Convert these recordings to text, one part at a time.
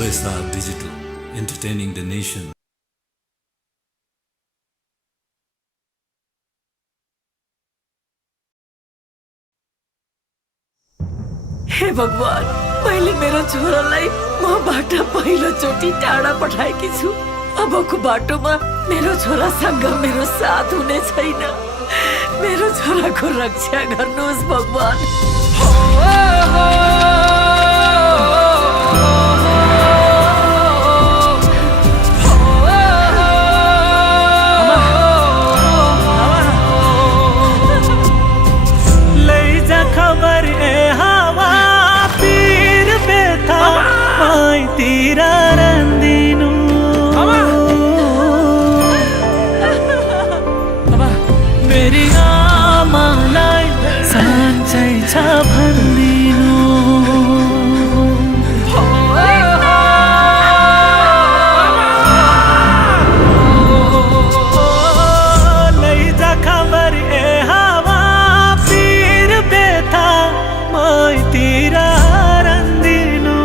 OSR Digital, entertaining the nation. हे भगवान, मैले मेरो छोरालाई मबाट पहिलोचोटि टाढा पठाएकी छु। अबको बाटोमा मेरो छोरासँग मेरो साथ हुने छैन। मेरो छोराको रक्षा गर्नुहोस् भगवान। मेरी आमालाई साँच्चै छ भन्दिनु। लैजा खबर ए हावा पीर बेथा मैतिर रन्दिनु।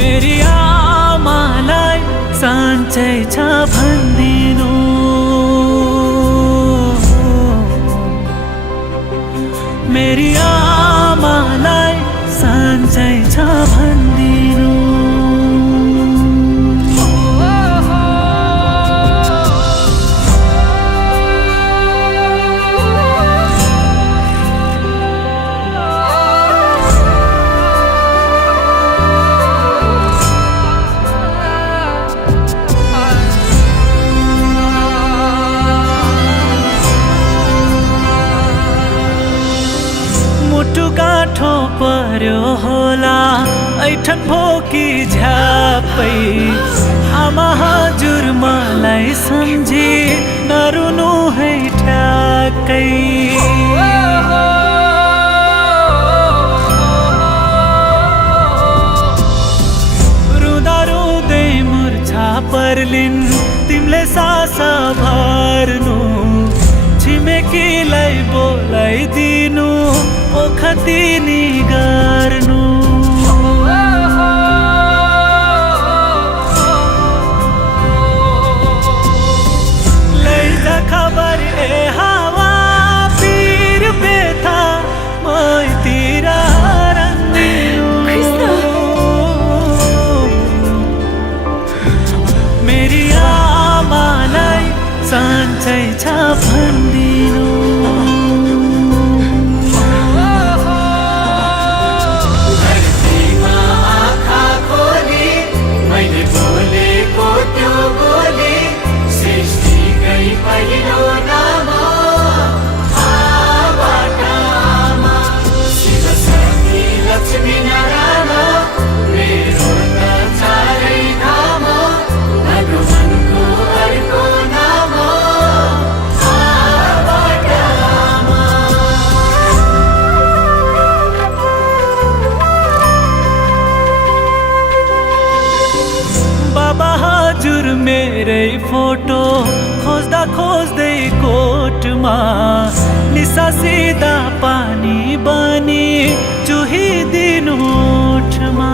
मेरी आमालाई साँच्चै छ भन्दिनु। मेरी आमालाई साँच्चै छ भन्दिनु। मुटु गाँठो पर्यो होला ऐठन भोकी झ्यापै। आमा हजुर मलाई सम्झी नरुनु है ठ्याक्कै। रुँदा रुँदै मुर्छा पर्लिन् तिमीले सास भर्नु। छिमेकीलाई बोलाइदिनु ओखतिनी गर्नु। लैजा खबर ए हावा पीर बेथा मैतिर रन्दिनु। मेरी आमालाई साँच्चै छ भन्दिनु। बाबा हजुर मेरै फोटो खोज्दा खोज्दै कोटमा निसासिदा पानी बनी चुहिदिनु ओठमा।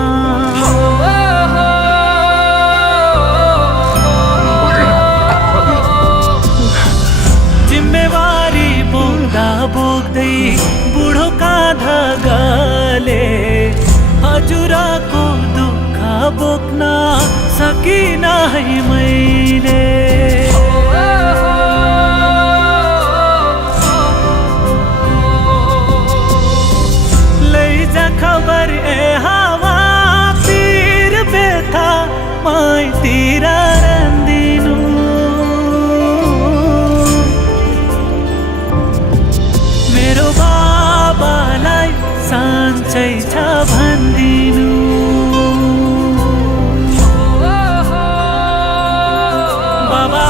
जिम्मेवारी बोक्दा बोक्दै बुढो काँधा गले हजुरको दुःख बोक्न सकिन है मैले। लैजा खबर ए हावा पीर बेथा मैतिर रन्दिनु। मेरो बाबालाई साँच्चै छ भन्दिनु। बाबा